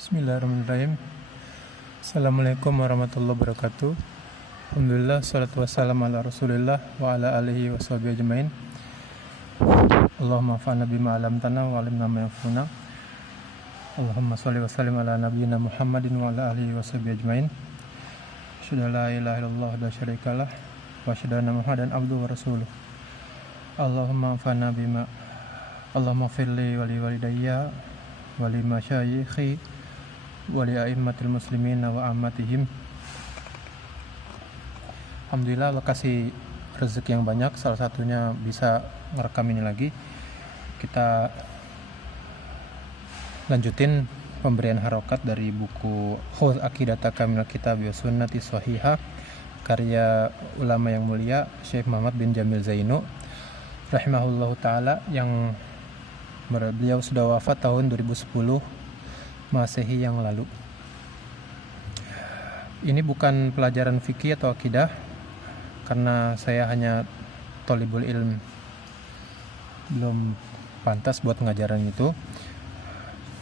Bismillahirrahmanirrahim. Assalamualaikum warahmatullahi wabarakatuh. Alhamdulillah, salatu wassalamu ala rasulillah wa ala alihi wa sahbihi ajmain. Allahumma fa'na bima alamtana wa alimna ma yanfa'una. Allahumma salli wa sallim ala nabiyyina Muhammadin wa ala alihi wa sahbihi ajmain. Asyhadu an la ilaha illallah wa syarikalah wa asyhadu anna Muhammadan abduhu wa rasuluh. Allahumma fa'na bima Allahumma firli wa li walidayya wa li masyayikhi wali a'immatil muslimin wa ammatihim. Alhamdulillah, Allah kasih rezeki yang banyak, salah satunya bisa ngerekam ini lagi. Kita lanjutin pemberian harokat dari buku Khudz Aqidataka minal Kitabi wa Sunnati Shahihah, karya ulama yang mulia Syekh Muhammad bin Jamil Zainu rahimahullahu ta'ala, yang beliau sudah wafat tahun 2010 Masehi yang lalu. Ini bukan pelajaran fikih atau akidah, karena saya hanya thalibul ilm, belum pantas buat ngajaran itu.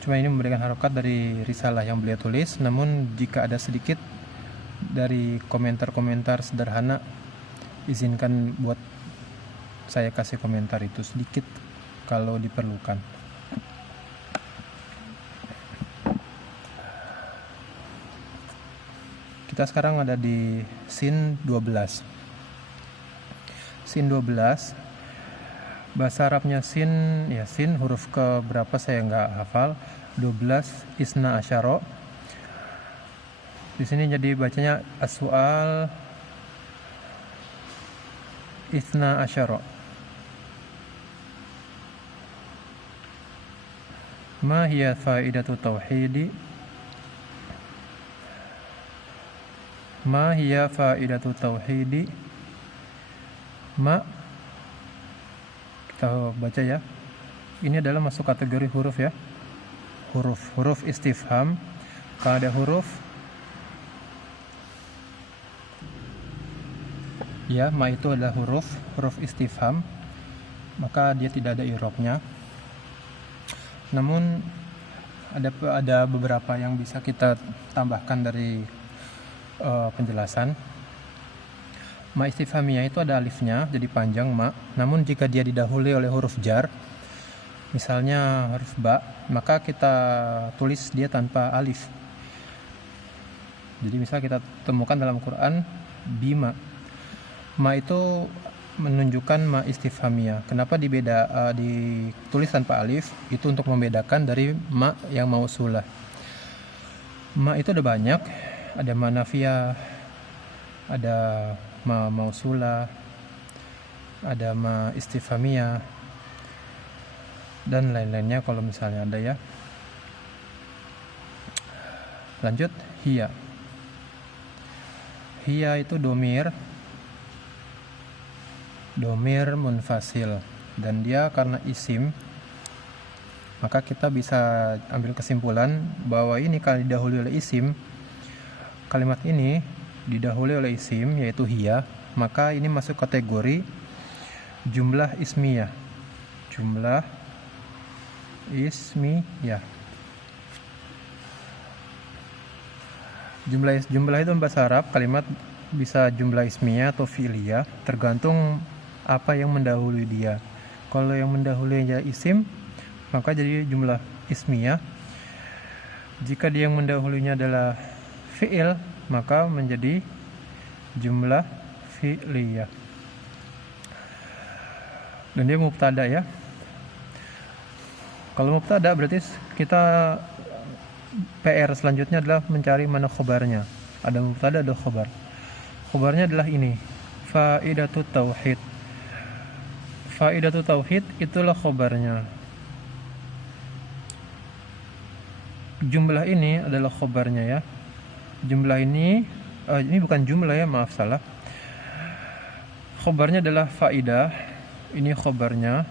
Cuma ini memberikan harokat dari risalah yang beliau tulis. Namun jika ada sedikit dari komentar-komentar sederhana, izinkan buat saya kasih komentar itu sedikit kalau diperlukan. Kita sekarang ada di sin 12. Sin 12, bahasa Arabnya sin, ya sin huruf ke berapa saya nggak hafal. 12 isna asyara. Di sini jadi bacanya as-su'al isna asyara. Ma hiya faidatu tauhidi? Ma hiya faidatu tauhidi? Ma, kita baca ya. Ini adalah masuk kategori huruf ya. Huruf istifham. Kalau ada huruf ya, ma itu adalah huruf istifham, maka dia tidak ada i'rabnya. Namun ada beberapa yang bisa kita tambahkan dari penjelasan. Ma istifhamiyah itu ada alifnya, jadi panjang ma. Namun jika dia didahului oleh huruf jar, misalnya huruf ba, maka kita tulis dia tanpa alif. Jadi misal kita temukan dalam Quran bima, ma itu menunjukkan ma istifhamiyah. Kenapa ditulis tanpa alif? Itu untuk membedakan dari ma yang mausulah. Ma itu ada banyak, ada ma nafiyah, ada ma mausulah, ada ma istifhamiyah, dan lain-lainnya kalau misalnya ada ya. Lanjut, hiya. Hiya itu domir munfasil, dan dia karena isim, maka kita bisa ambil kesimpulan bahwa ini kalau didahului oleh isim, kalimat ini didahului oleh isim yaitu hiya, maka ini masuk kategori jumlah ismiyah. Jumlah ismiyah. Jumlah itu bahasa Arab, kalimat bisa jumlah ismiyah atau fi'liyah, tergantung apa yang mendahului dia. Kalau yang mendahului adalah isim, maka jadi jumlah ismiyah. Jika dia yang mendahulunya adalah fi'il, maka menjadi jumlah fi'liyah. Dan dia mubtada ya. Kalau mubtada berarti kita PR selanjutnya adalah mencari mana khobarnya. Ada mubtada, ada khobar. Khobarnya adalah ini, faidatu tauhid. Faidatu tauhid itulah khobarnya. Jumlah ini adalah khobarnya ya. Jumlah ini bukan jumlah ya, maaf salah. Khobarnya adalah faidah. Ini khobarnya.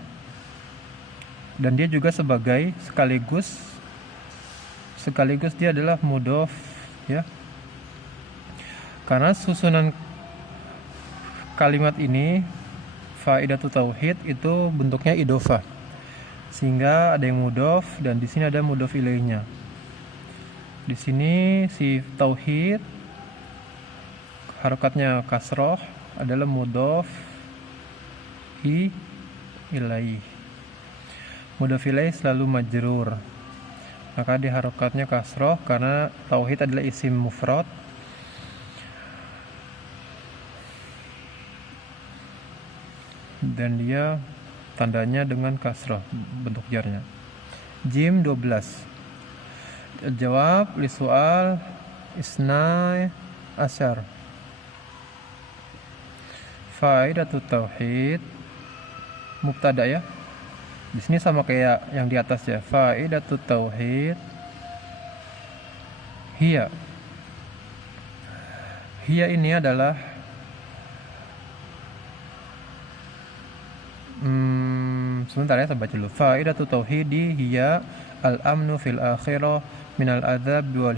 Dan dia juga sekaligus dia adalah mudhof ya. Karena susunan kalimat ini faidatu tauhid itu bentuknya idhofah. Sehingga ada yang mudhof dan di sini ada mudhof ilaihnya. Di sini si tauhid harokatnya kasroh adalah mudhof ilaih. Mudhof ilaih selalu majrur, maka di harokatnya kasroh karena tauhid adalah isim mufrad. Dan dia tandanya dengan kasroh bentuk jarnya. Jim 12. Jawab li soal isnai asyar. Faidatu tauhid mubtada ya. Di sini sama kayak yang di atas ya. Faidatu tauhid hiya. Hiya ini adalah sebentar ya, saya baca dulu. Faidatu tauhidi hiya al-amnu fil akhirah minal adzab wal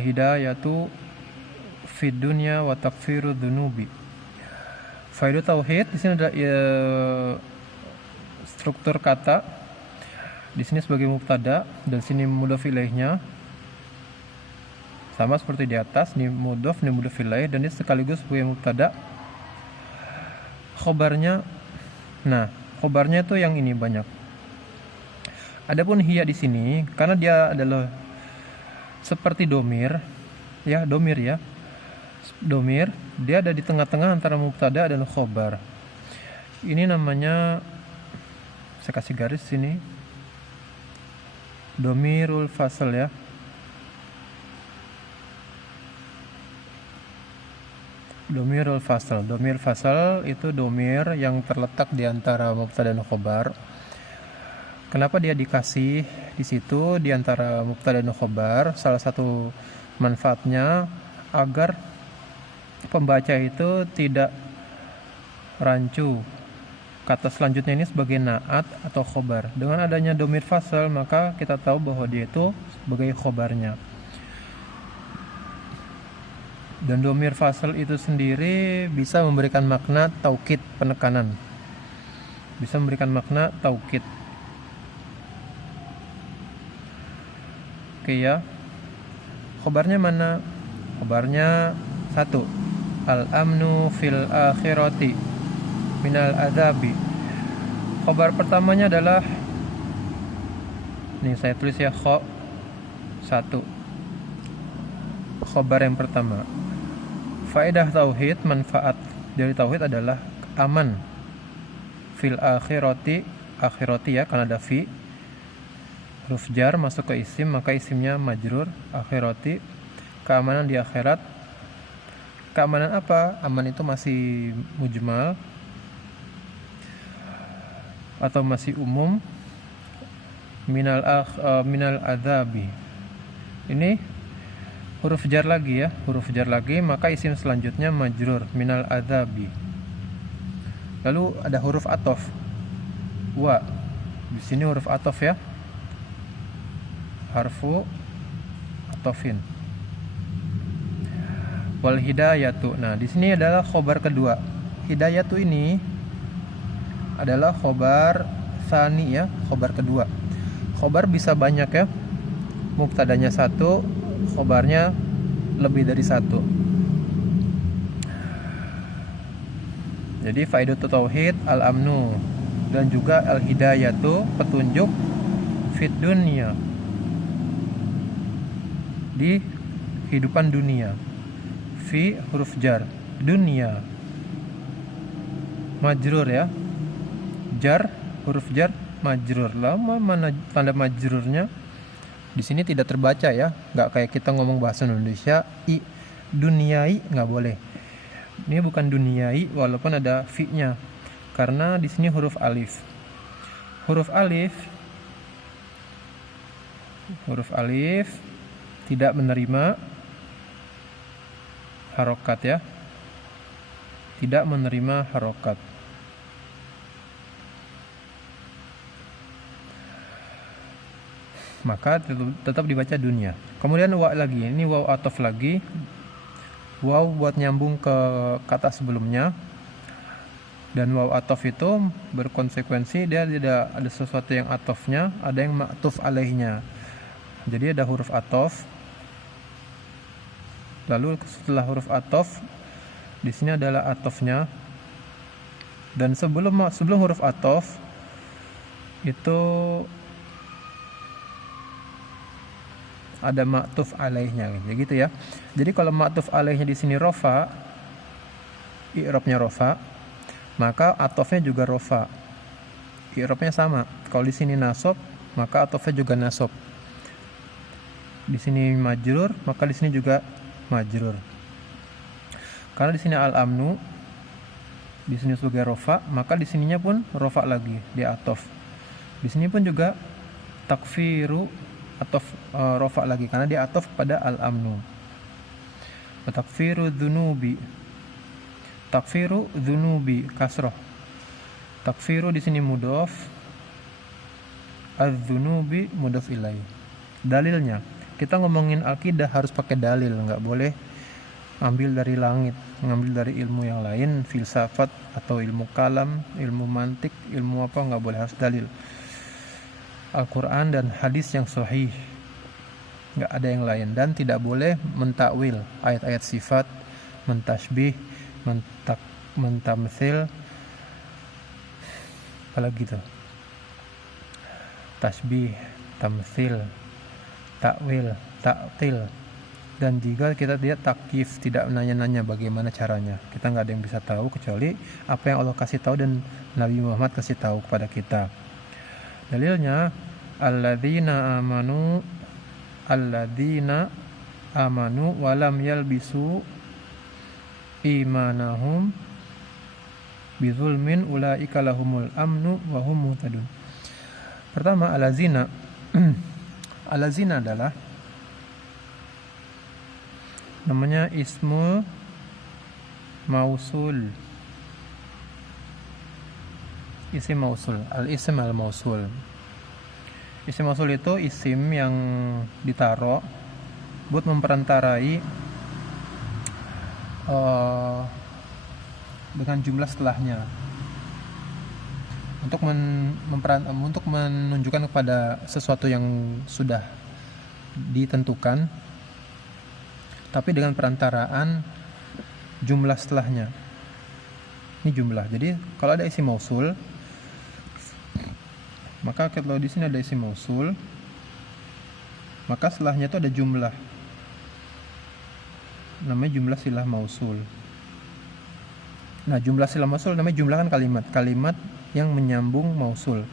hidayatu fid dunya wa takfiru dzunubi. Faidah tauhid di sini ada struktur kata di sini sebagai mubtada dan sini mudhof ilaihnya sama seperti di atas, ini mudhof ilaih dan ini sekaligus sebagai mubtada. Khobarnya, nah khobarnya itu yang ini banyak. Adapun hiya di sini karena dia adalah seperti domir ya, domir, dia ada di tengah-tengah antara mubtada dan khobar. Ini namanya, saya kasih garis sini, domirul fasl ya. Domirul fasl. Domir fasl itu domir yang terletak di antara mubtada dan khobar. Kenapa dia dikasih di situ di antara mubtada dan khobar? Salah satu manfaatnya agar pembaca itu tidak rancu kata selanjutnya ini sebagai naat atau khobar. Dengan adanya domir fasl maka kita tahu bahwa dia itu sebagai khobarnya. Dan domir fasl itu sendiri bisa memberikan makna taukid, penekanan. Bisa memberikan makna taukid. Oke ya. Khobarnya mana? Khobarnya 1. Al-amnu fil akhirati minal adzabi. Khobar pertamanya adalah, nih saya tulis ya, 1. Khobar yang pertama. Faedah tauhid, manfaat dari tauhid adalah aman. Fil akhirati, akhirati ya karena ada fi. Huruf jar masuk ke isim maka isimnya majrur, akhirati, keamanan di akhirat. Keamanan apa? Aman itu masih mujmal atau masih umum. Minal adzabi. Ini huruf jar lagi ya, huruf jar lagi maka isim selanjutnya majrur, minal adzabi. Lalu ada huruf atof. Wa. Di sini huruf atof ya. Harfu atofin. Wal hidayatu. Nah, di sini adalah khobar kedua. Hidayatu ini adalah khobar tsani ya, khobar kedua. Khobar bisa banyak ya. Mubtadanya 1, khobarnya lebih dari 1. Jadi faidatu tauhid al-amnu dan juga al-hidayatu, petunjuk, fid dunya, di kehidupan dunia. Fi huruf jar, dunia majrur ya, jar huruf jar majrur. Lama mana tanda majrurnya? Di sini tidak terbaca ya, nggak kayak kita ngomong bahasa Indonesia i duniai, nggak boleh. Ini bukan duniai walaupun ada fi-nya karena di sini huruf alif. Huruf alif tidak menerima harokat ya, tidak menerima harokat. Maka tetap dibaca dunia. Kemudian wa lagi, ini waw atof lagi. Waw buat nyambung ke kata sebelumnya. Dan waw atof itu berkonsekuensi dia tidak ada sesuatu yang atofnya, ada yang ma'tuf alaihnya. Jadi ada huruf athof. Lalu setelah huruf athof, di sini adalah athofnya. Dan sebelum huruf athof itu ada ma'tuf alaihnya, gitu ya. Jadi kalau ma'tuf alaihnya di sini rofa, i'rabnya rofa, maka athofnya juga rofa. I'rabnya sama. Kalau di sini nasab, maka athofnya juga nasab. Di sini majrur, maka di sini juga majrur. Karena di sini al-amnu, di sini sebagai rofa, maka di sininya pun rofa lagi, di atof. Di sini pun juga takfiru atof, rofa lagi karena di atof pada al-amnu. Takfiru dzunubi, takfiru dzunubi kasroh. Takfiru di sini mudhof, az-dzunubi mudhof ilaih. Dalilnya, kita ngomongin akidah harus pakai dalil, nggak boleh ambil dari langit, ngambil dari ilmu yang lain, filsafat atau ilmu kalam, ilmu mantik, ilmu apa, nggak boleh, harus dalil. Al-Quran dan hadis yang sahih, nggak ada yang lain. Dan tidak boleh mentakwil ayat-ayat sifat, mentasbih, mentamtsil, apalagi itu, tasbih, tamtsil, takwil, ta'til. Dan jika kita tidak takyif, tidak nanya-nanya bagaimana caranya, kita nggak ada yang bisa tahu kecuali apa yang Allah kasih tahu dan Nabi Muhammad kasih tahu kepada kita. Dalilnya alladzina amanu walam yalbisu imanahum bizulmin ulaika lahumul amnu wa hum muhtadun. Pertama, alazina alazina adalah namanya ismu mausul, isim mausul, al-ism al-mausul. Isim mausul itu isim yang ditaruh buat memperantarai dengan jumlah setelahnya, untuk untuk menunjukkan kepada sesuatu yang sudah ditentukan, tapi dengan perantaraan jumlah setelahnya. Ini jumlah. Jadi kalau ada isim mausul, maka kalau di sini ada isim mausul, maka setelahnya itu ada jumlah. Namanya jumlah silah mausul. Nah, jumlah silah mausul namanya jumlah kan kalimat yang menyambung mausul.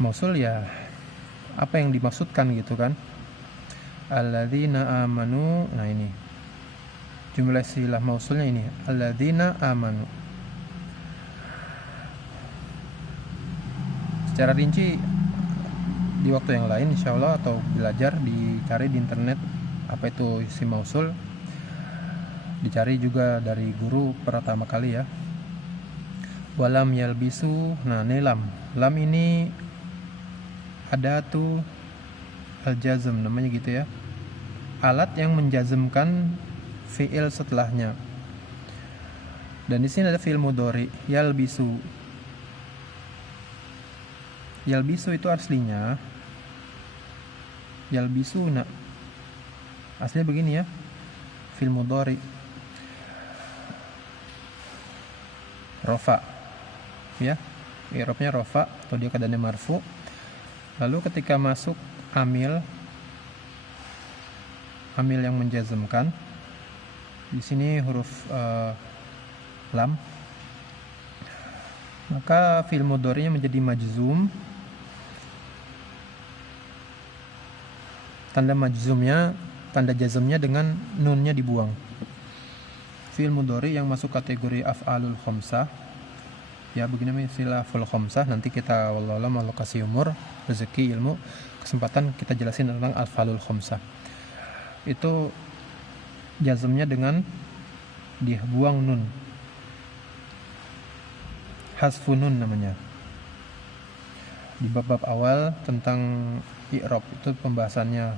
Mausul ya apa yang dimaksudkan gitu kan. Alladzina amanu. Nah, ini jumlah silah mausulnya ini, alladzina amanu. Secara rinci di waktu yang lain insyaallah, atau belajar dicari di internet apa itu isim mausul, dicari juga dari guru pertama kali ya. Walam yalbisu. Nah, ini lam ini adatu al-jazm namanya gitu ya, alat yang menjazmkan fiil setelahnya. Dan di sini ada fiil mudhari yalbisu. Yalbisu itu aslinya yalbisuna, aslinya begini ya, fiil mudhari rofa ya, i'rabnya rofa atau dia keadaannya marfu. Lalu ketika masuk amil yang menjazmkan, di sini huruf lam, maka fi'il mudhari'nya menjadi majzum. Tanda majzumnya, tanda jazmnya dengan nunnya dibuang. Fi'il mudhari' yang masuk kategori af'alul khamsah ya, begini namanya silaful khamsah. Nanti kita wallahualam Allah kasih umur, rezeki, ilmu, kesempatan kita jelasin tentang af'alul khamsah. Itu jazmnya dengan dibuang nun, hasfun nun namanya. Di bab-bab awal tentang i'rab itu pembahasannya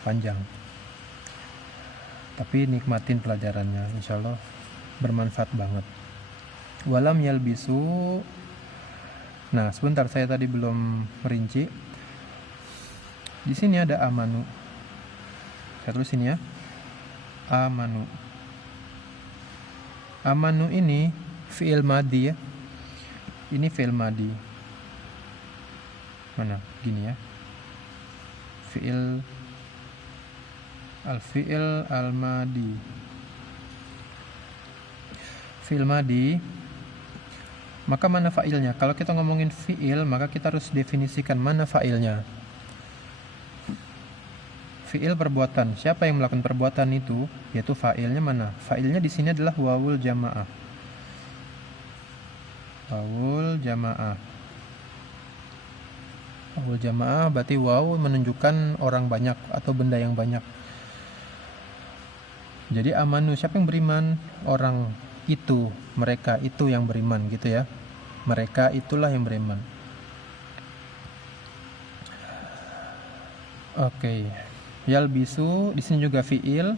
panjang, tapi nikmatin pelajarannya, insyaallah bermanfaat banget. Walam yalbisu. Nah, sebentar, saya tadi belum merinci. Di sini ada amanu. Saya tulis sini ya. Amanu. Amanu ini fi'il madi ya. Ini fi'il madi. Mana? Gini ya. Fi'il al-madi. Fi'il madi. Maka mana fa'ilnya? Kalau kita ngomongin fi'il, maka kita harus definisikan mana fa'ilnya. Fi'il perbuatan. Siapa yang melakukan perbuatan itu? Yaitu fa'ilnya mana? Fa'ilnya di sini adalah wawul jamaah. Wawul jamaah. Wawul jamaah berarti waw menunjukkan orang banyak atau benda yang banyak. Jadi amanu, siapa yang beriman? Orang itu, mereka itu yang beriman gitu ya. Mereka itulah yang beriman. Oke. Yalbisu di sini juga fiil.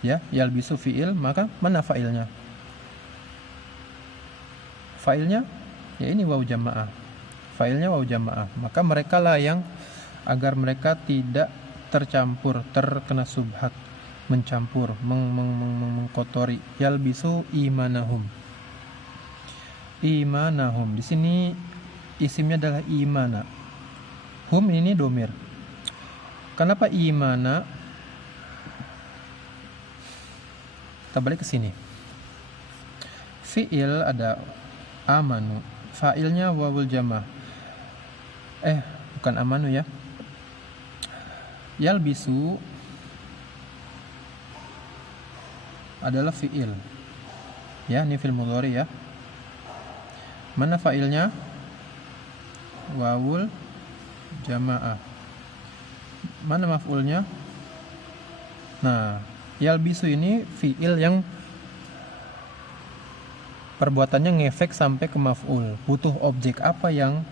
Ya, yalbisu fiil, maka mana fa'ilnya? Fa'ilnya ya ini waw jamaah. Fa'ilnya waw jamaah. Maka mereka lah yang agar mereka tidak tercampur, terkena subhat, mencampur, mengkotori. Yalbisu imanahum. Imanahum. Di sini isimnya adalah imana. Hum ini domir. Kenapa imana? Kita balik ke sini. Fi'il ada amanu, fa'ilnya wawul jamaah. Bukan amanu ya. Yalbisu adalah fi'il. Ya, ini fi'il mudhari ya. Mana fa'ilnya? Wawul jamaah. Mana maf'ulnya? Nah, yalbisu ini fi'il yang perbuatannya ngefek sampai ke maf'ul. Butuh objek apa yang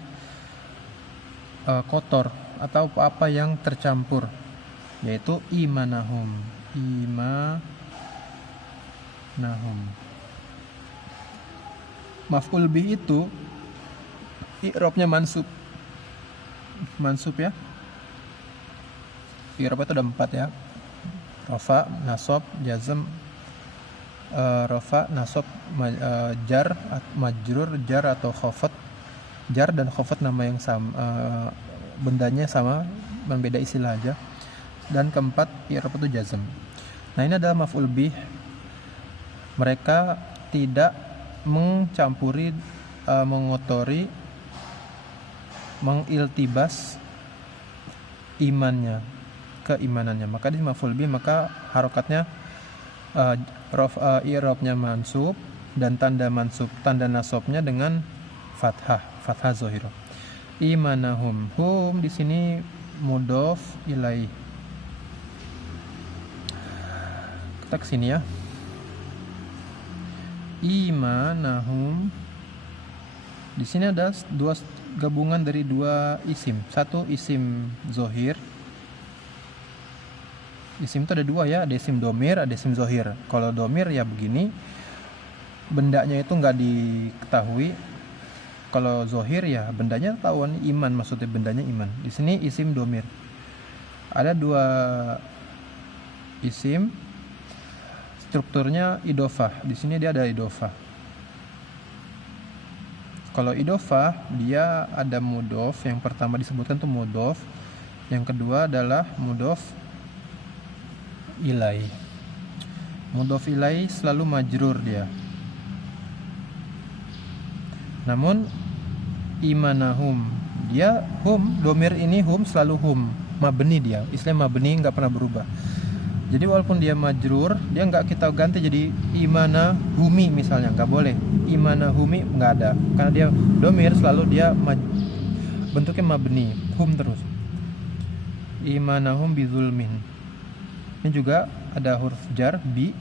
kotor atau apa yang tercampur, yaitu imanahum. Imanahum. Maf'ul bih itu i'rabnya mansub. Mansub ya. I'rab itu ada 4 ya. Rafa, nasab, jazm, rafa, nasab, jar, majrur, jar atau khafat. Jar dan khafat nama yang sama, bendanya sama, membeda istilah aja. Dan keempat, i'rab itu jazm. Nah, ini adalah maf'ul bih. Mereka tidak mencampuri, mengotori, mengiltibas imannya, keimanannya. Maka di maf'ul bih maka harokatnya i'rabnya mansub dan tanda mansub, tanda nasabnya dengan fathah zahirah. Imanahum. Hum di sini mudhof ilaih. Kita ke sini ya. Imanahum. Di sini ada gabungan dari 2 isim. Satu isim zahir. Isim itu ada 2 ya, ada isim domir, ada isim zohir. Kalau domir ya begini, bendanya itu nggak diketahui. Kalau zohir ya bendanya tahuan, iman, maksudnya bendanya iman. Di sini isim domir. Ada 2 isim, strukturnya idofah. Di sini dia ada idofah. Kalau idofah dia ada mudhof. Yang pertama disebutkan tuh mudhof. Yang kedua adalah mudhof ilai. Mudhof ilai selalu majrur dia. Namun imanahum, dia hum, domir ini hum selalu hum, mabni dia. Istilah mabni nggak pernah berubah. Jadi walaupun dia majrur, dia nggak kita ganti jadi imanahumi misalnya, nggak boleh. Imanahumi nggak ada, karena dia domir selalu dia bentuknya mabni, hum terus. Imanahum bizulmin. Ini juga ada huruf jar, bi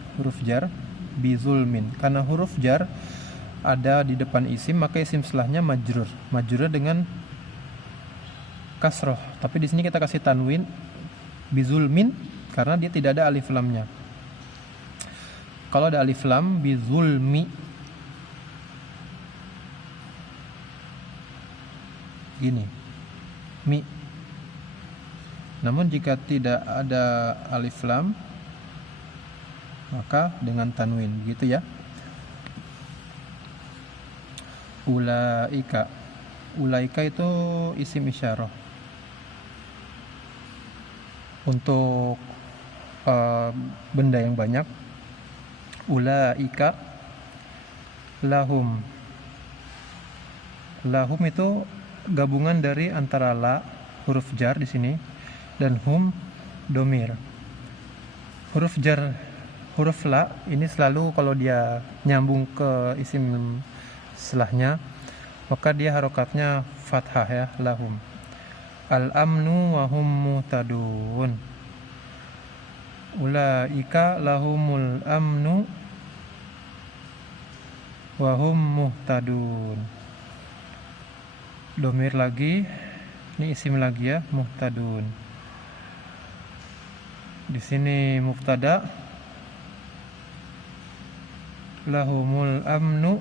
zulmin. Karena huruf jar ada di depan isim, maka isim setelahnya majrur. Majrur dengan kasroh. Tapi di sini kita kasih tanwin bi zulmin karena dia tidak ada alif lamnya. Kalau ada alif lam, bi zulmi. Gini. Mi. Namun jika tidak ada alif lam, maka dengan tanwin, gitu ya. Ulaika. Ulaika itu isim isyarah. Untuk benda yang banyak, ulaika lahum. Lahum itu gabungan dari antara la, huruf jar di sini, dan hum, domir. Huruf jar, huruf la ini selalu kalau dia nyambung ke isim setelahnya, maka dia harokatnya fathah ya, lahum. Al-amnu wa hum muhtadun. Ulaika lahumul amnu wa hum muhtadun. Domir lagi, ini isim lagi ya, muhtadun. Di sini mubtada, lahumul amnu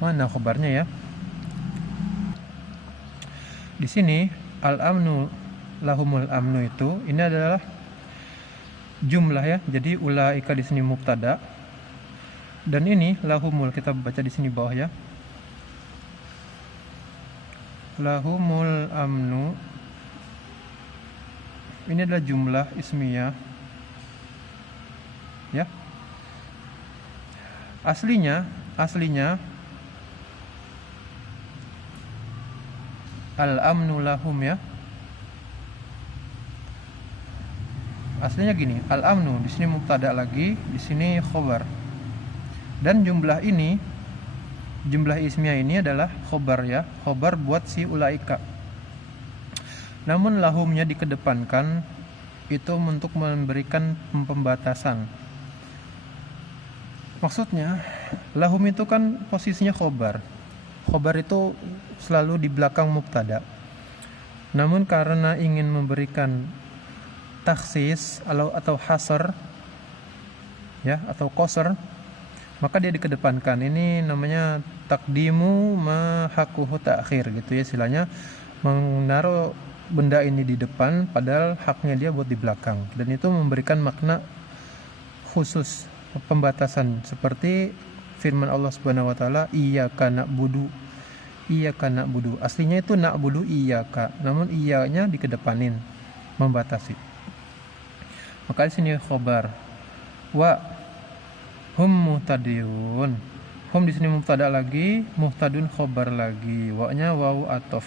mana khabarnya ya? Di sini al-amnu, lahumul amnu itu ini adalah jumlah ya. Jadi ulaika di sini mubtada dan ini lahumul, kita baca di sini bawah ya. Lahumul amnu ini adalah jumlah ismiyah ya. Aslinya al-amnu lahum ya. Aslinya gini, al-amnu di sini mubtada lagi, di sini khobar. Dan jumlah ini, jumlah ismiyah ini adalah khobar ya, khobar buat si ulaika. Namun lahumnya dikedepankan itu untuk memberikan pembatasan. Maksudnya, lahum itu kan posisinya khobar. Khobar itu selalu di belakang mubtada. Namun karena ingin memberikan takhsis atau hasr ya, atau qasr, maka dia dikedepankan. Ini namanya takdimu ma haquhu ta'khir gitu ya, istilahnya menaruh benda ini di depan padahal haknya dia buat di belakang, dan itu memberikan makna khusus, pembatasan, seperti firman Allah Subhanahu wa taala, iyyaka na'budu. Aslinya itu na'budu iyyaka, namun iyanya dikedepanin, membatasi. Maka di sini khobar. Wa hum muhtadun. Hum di sini mubtada lagi, muhtadun khobar lagi. Wa-nya wawu atof.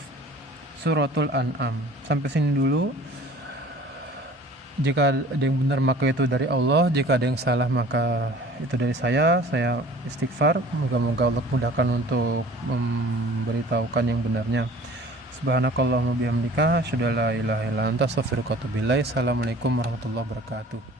Suratul An'am. Sampai sini dulu. Jika ada yang benar maka itu dari Allah, jika ada yang salah maka itu dari saya istighfar. Moga-moga Allah mudahkan untuk memberitahukan yang benarnya. Subhanakallahumma bihamdika, asyhadu an la ilaha illa anta, astaghfiruka wa atubu ilaik. Assalamualaikum warahmatullahi wabarakatuh.